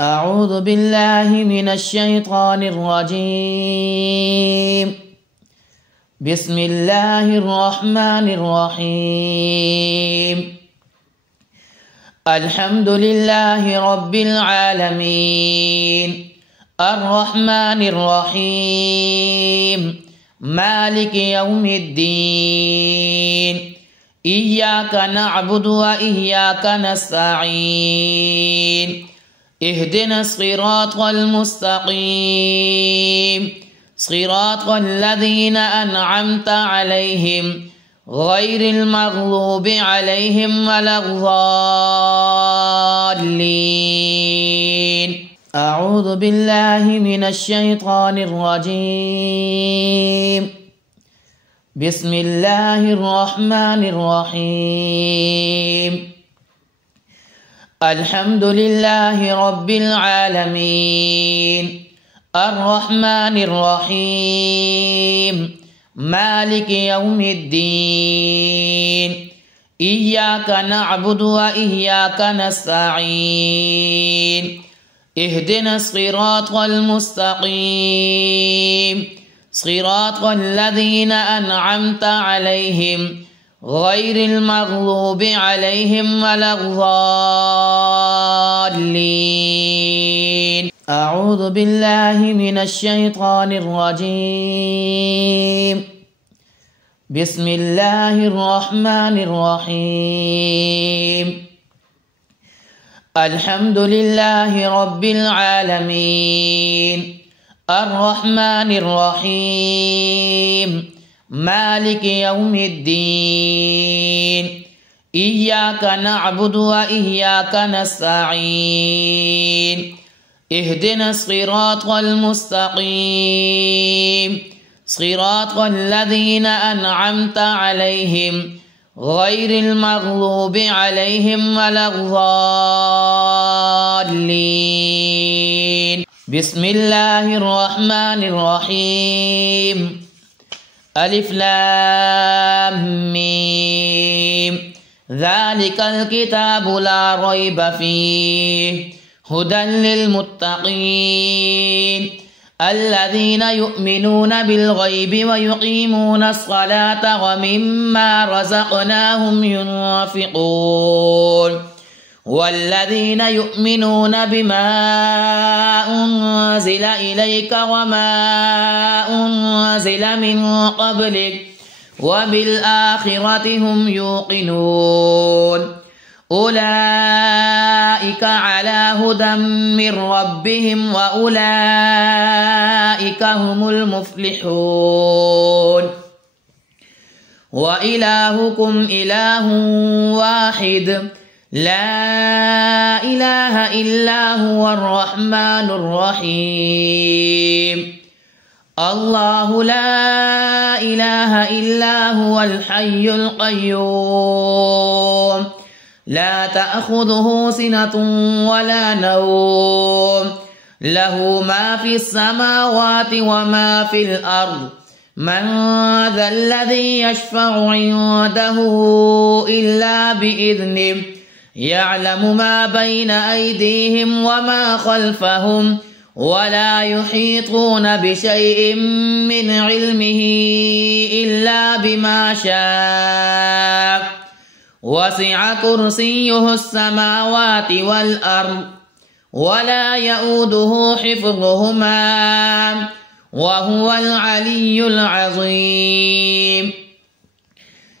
أعوذ بالله من الشيطان الرجيم. بسم الله الرحمن الرحيم. الحمد لله رب العالمين الرحمن الرحيم مالك يوم الدين إياك نعبد وإياك نستعين اهدنا الصراط المستقيم صراط الذين أنعمت عليهم غير المغضوب عليهم ولا الضالين. أعوذ بالله من الشيطان الرجيم. بسم الله الرحمن الرحيم. الحمد لله رب العالمين الرحمن الرحيم مالك يوم الدين إياك نعبد وإياك نستعين اهدنا الصراط المستقيم صراط الذين أنعمت عليهم غير المغضوب عليهم ولا الضالين. أعوذ بالله من الشيطان الرجيم. بسم الله الرحمن الرحيم. الحمد لله رب العالمين الرحمن الرحيم مالك يوم الدين إياك نعبد وإياك نستعين اهدنا الصراط المستقيم صراط الذين أنعمت عليهم غير المغضوب عليهم ولا الضالين. بسم الله الرحمن الرحيم. ألف لام ميم ذلك الكتاب لا ريب فيه هدى للمتقين الذين يؤمنون بالغيب ويقيمون الصلاة ومما رزقناهم ينفقون والذين يؤمنون بما أنزل إليك وما أنزل من قبلك وبالآخرة هم يوقنون أولئك على هدى من ربهم وأولئك هم المفلحون. وإلهكم إله واحد لا إله إلا هو الرحمن الرحيم. الله لا إله إلا هو الحي القيوم لا تأخذه سنة ولا نوم له ما في السماوات وما في الأرض من ذا الذي يشفع عنده إلا بإذنه يعلم ما بين أيديهم وما خلفهم ولا يحيطون بشيء من علمه إلا بما شاء وسع كرسيه السماوات والأرض ولا يؤوده حفظهما وهو العلي العظيم.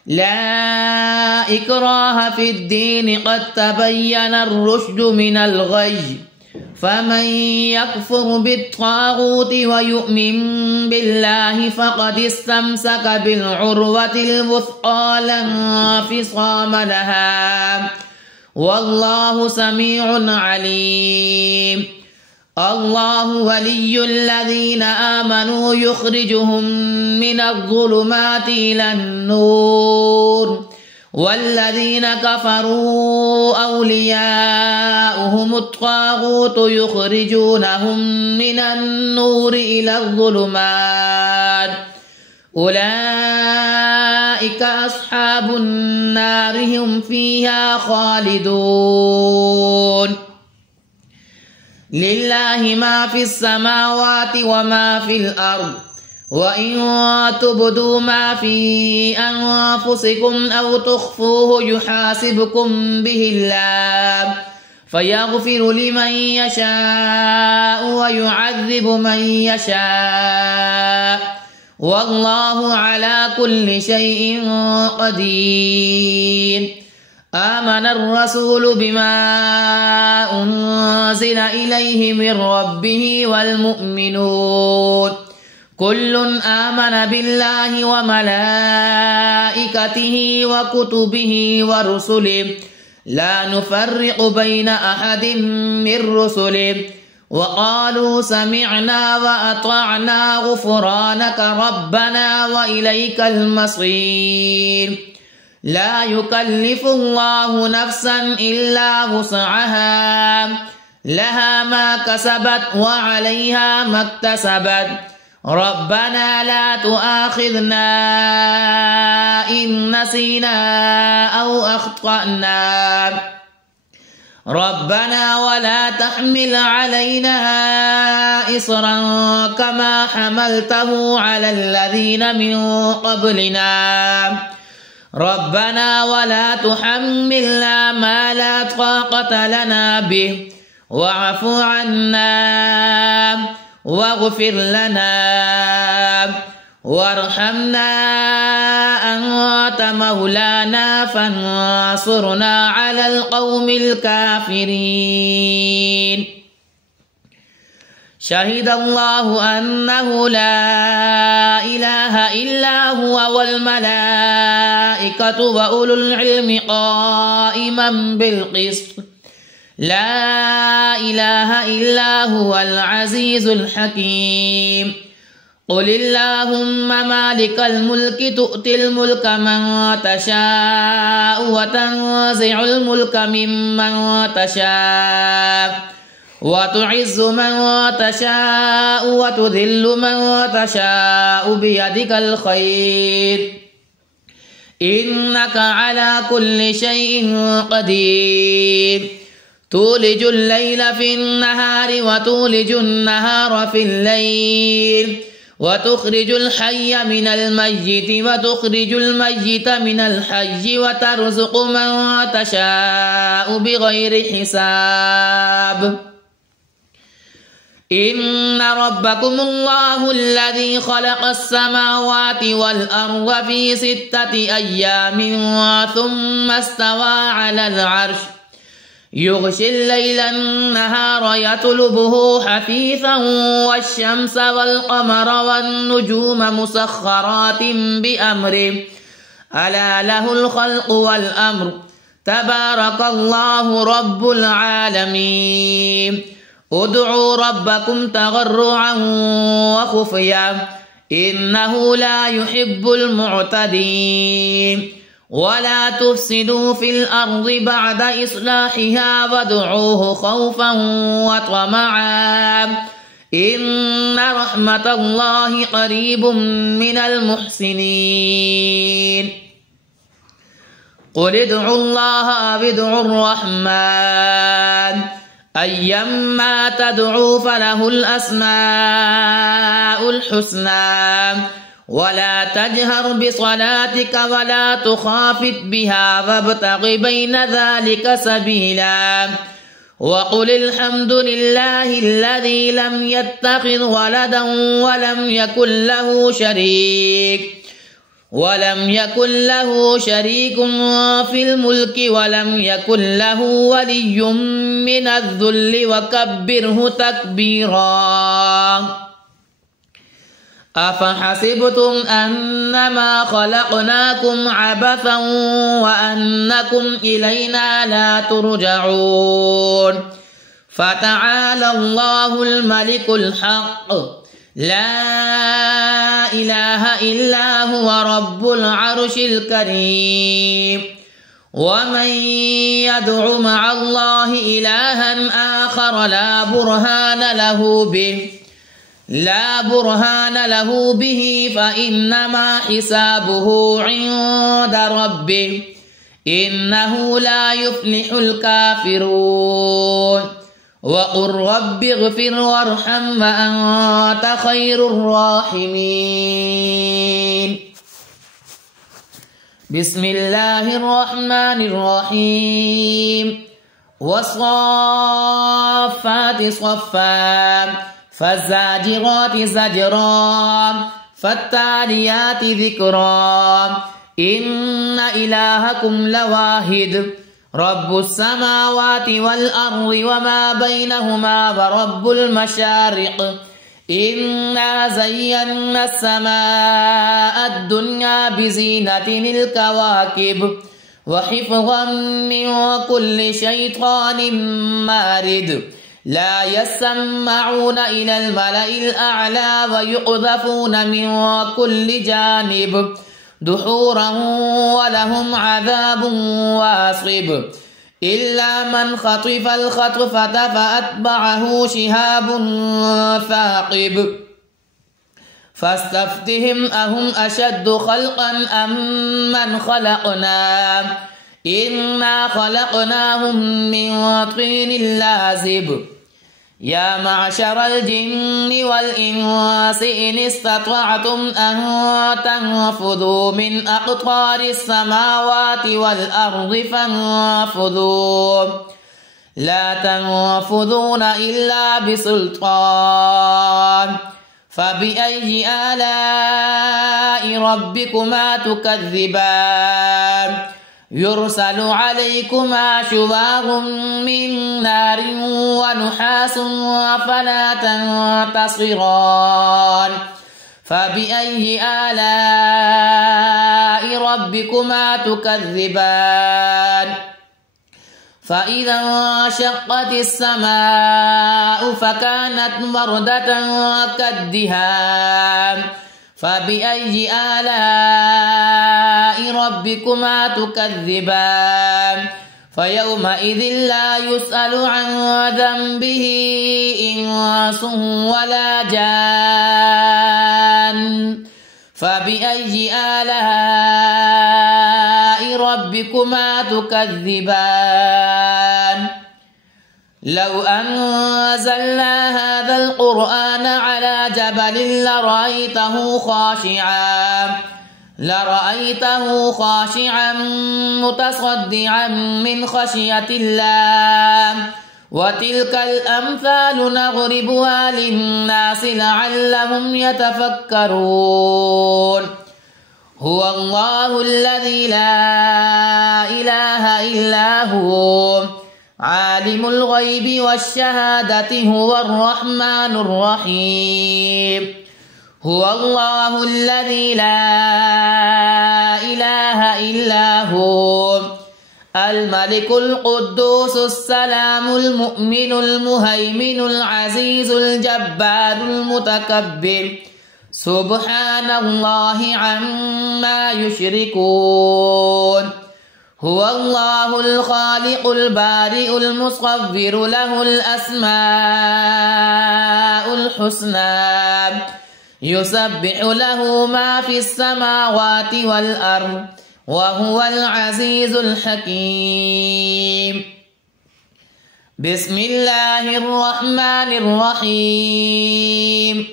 لا إكراه في الدين قد تبين الرشد من الغي فمن يكفر بالطاغوت ويؤمن بالله فقد استمسك بالعروة الوثقى لا انفصام لها والله سميع عليم. الله ولي الذين آمنوا يخرجهم من الظلمات إلى النور والذين كفروا أولياؤهم الطاغوت يخرجونهم من النور إلى الظلمات أولئك أصحاب النار هم فيها خالدون. لله ما في السماوات وما في الأرض وإن تبدوا ما في أنفسكم أو تخفوه يحاسبكم به الله فيغفر لمن يشاء ويعذب من يشاء والله على كل شيء قدير. آمن الرسول بما أنزل إليه من ربه والمؤمنون كل آمن بالله وملائكته وكتبه ورسله لا نفرق بين أحد من رسله وقالوا سمعنا وأطعنا غفرانك ربنا وإليك المصير. لا يكلف الله نفسا إلا وسعها لها ما كسبت وعليها ما اكتسبت ربنا لا تؤاخذنا إن نسينا أو أخطأنا ربنا ولا تحمل علينا إصرا كما حملته على الذين من قبلنا ربنا ولا تحملنا ما لا طاقة لنا به واعف عنا واغفر لنا وارحمنا أنت مولانا فانصرنا على القوم الكافرين. شهد الله أنه لا إله إلا هو والملائكة وأولو العلم قائما بالقسط لا إله إلا هو العزيز الحكيم. قل اللهم مالك الملك تؤتي الملك من تشاء وتنزع الملك ممن تشاء وتعز من تشاء وتذل من تشاء بيدك الخير إنك على كل شيء قدير. تولج الليل في النهار وتولج النهار في الليل وتخرج الحي من الميت وتخرج الميت من الحي وترزق من تشاء بغير حساب. إن ربكم الله الذي خلق السماوات والأرض في 6 أيام ثم استوى على العرش يغشي الليل النهار يطلبه حثيثا والشمس والقمر والنجوم مسخرات بأمره ألا له الخلق والأمر تبارك الله رب العالمين. ادعوا ربكم تضرعا وخفيا إنه لا يحب المعتدين. ولا تفسدوا في الأرض بعد إصلاحها وادعوه خوفا وطمعا إن رحمة الله قريب من المحسنين. قل ادعوا الله أو ادعوا الرحمن أيما تدعوا فله الأسماء الحسنى ولا تجهر بصلاتك ولا تخافت بها وابتغ بين ذلك سبيلا وقل الحمد لله الذي لم يتخذ ولدا ولم يكن له شريك في الملك ولم يكن له ولي من الذل وكبره تكبيرا. أفحسبتم أنما خلقناكم عبثا وأنكم إلينا لا ترجعون. فتعالى الله الملك الحق لا إله إلا هو رب العرش الكريم. ومن يدع مع الله إلها آخر لا برهان له به فإنما حسابه عند ربه إنه لا يفلح الكافرون. وقل رب اغفر وارحم وأنت خير الراحمين. بسم الله الرحمن الرحيم. والصافات صفا فالزاجرات زجرا فالتاليات ذكرا إن إلهكم لواحد رب السماوات والأرض وما بينهما ورب المشارق إنا زينا السماء الدنيا بزينة الكواكب وحفظا من كل شيطان مارد لا يسمعون إلى الملأ الأعلى ويقذفون من كل جانب دحورا ولهم عذاب واصب إلا من خطف الخطفة فأتبعه شهاب ثاقب فاستفتهم أهم أشد خلقا أم من خلقنا إنا خلقناهم من طين لازب يا معشر الجن والإنس إن استطعتم أن تنفذوا من أقطار السماوات والأرض فانفذوا لا تنفذون إلا بسلطان فبأي آلاء ربكما تكذبان يرسل عليكما شواظ من نار ونحاس فلا تنتصران فبأي آلاء ربكما تكذبان فإذا انشقت السماء فكانت وردة كالدهان فبأي آلاء ربكما تكذبان فيومئذ لا يسأل عن ذنبه إنس ولا جان فبأي آلاء ربكما تكذبان لو أنزلنا هذا القرآن على جبل لرأيته خاشعا متصدعا من خشية الله وتلك الأمثال نضربها للناس لعلهم يتفكرون هو الله الذي لا إله إلا هو عالم الغيب والشهادة هو الرحمن الرحيم هو الله الذي لا إله إلا هو الملك القدوس السلام المؤمن المهيمن العزيز الجبار المتكبر سبحان الله عما يشركون هو الله الخالق البارئ المصور له الأسماء الحسنى يسبح له ما في السماوات والأرض وهو العزيز الحكيم بسم الله الرحمن الرحيم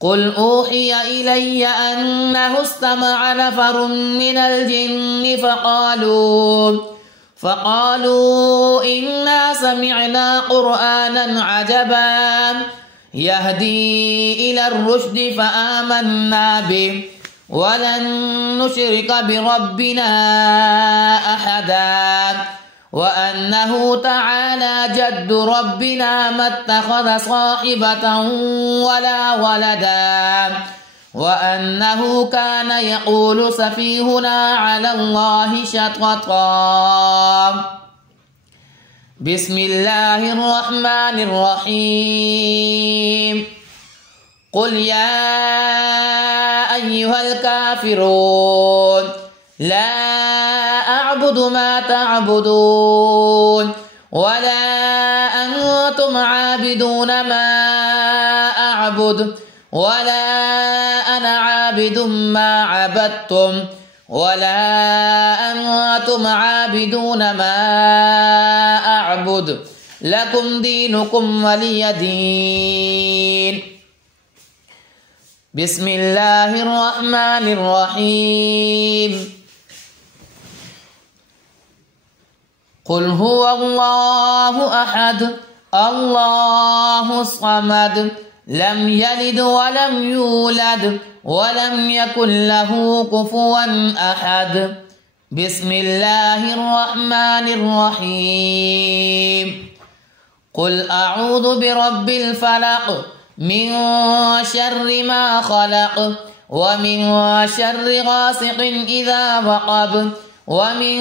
قل أوحي إلي أنه استمع نفر من الجن فقالوا إنا سمعنا قرآنا عجبا يهدي إلى الرشد فآمنا به ولن نشرك بربنا أحدا وأنه تعالى جد ربنا ما اتخذ صاحبة ولا ولدا وأنه كان يقول سفيهنا على الله شططا بسم الله الرحمن الرحيم قل يا أيها الكافرون لا أعبد ما تعبدون ولا أنتم عابدون ما أعبد ولا أنا عابد ما عبدتم ولا أنتم عابدون ما أعبد لكم دينكم ولي دين. بسم الله الرحمن الرحيم. قل هو الله أحد الله الصمد لم يلد ولم يولد ولم يكن له كفوا أحد. بسم الله الرحمن الرحيم. قل أعوذ برب الفلق من شر ما خلق ومن شر غاسق إذا وقب ومن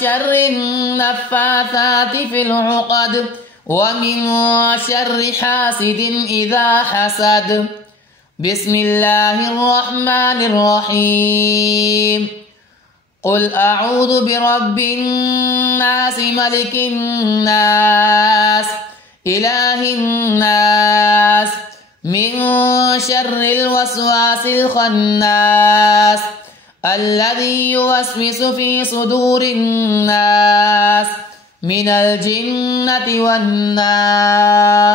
شر النفاثات في العقد ومن شر حاسد إذا حسد. بسم الله الرحمن الرحيم. قل أعوذ برب الناس ملك الناس إله الناس من شر الوسواس الخناس الذي يوسوس في صدور الناس من الجنة والناس.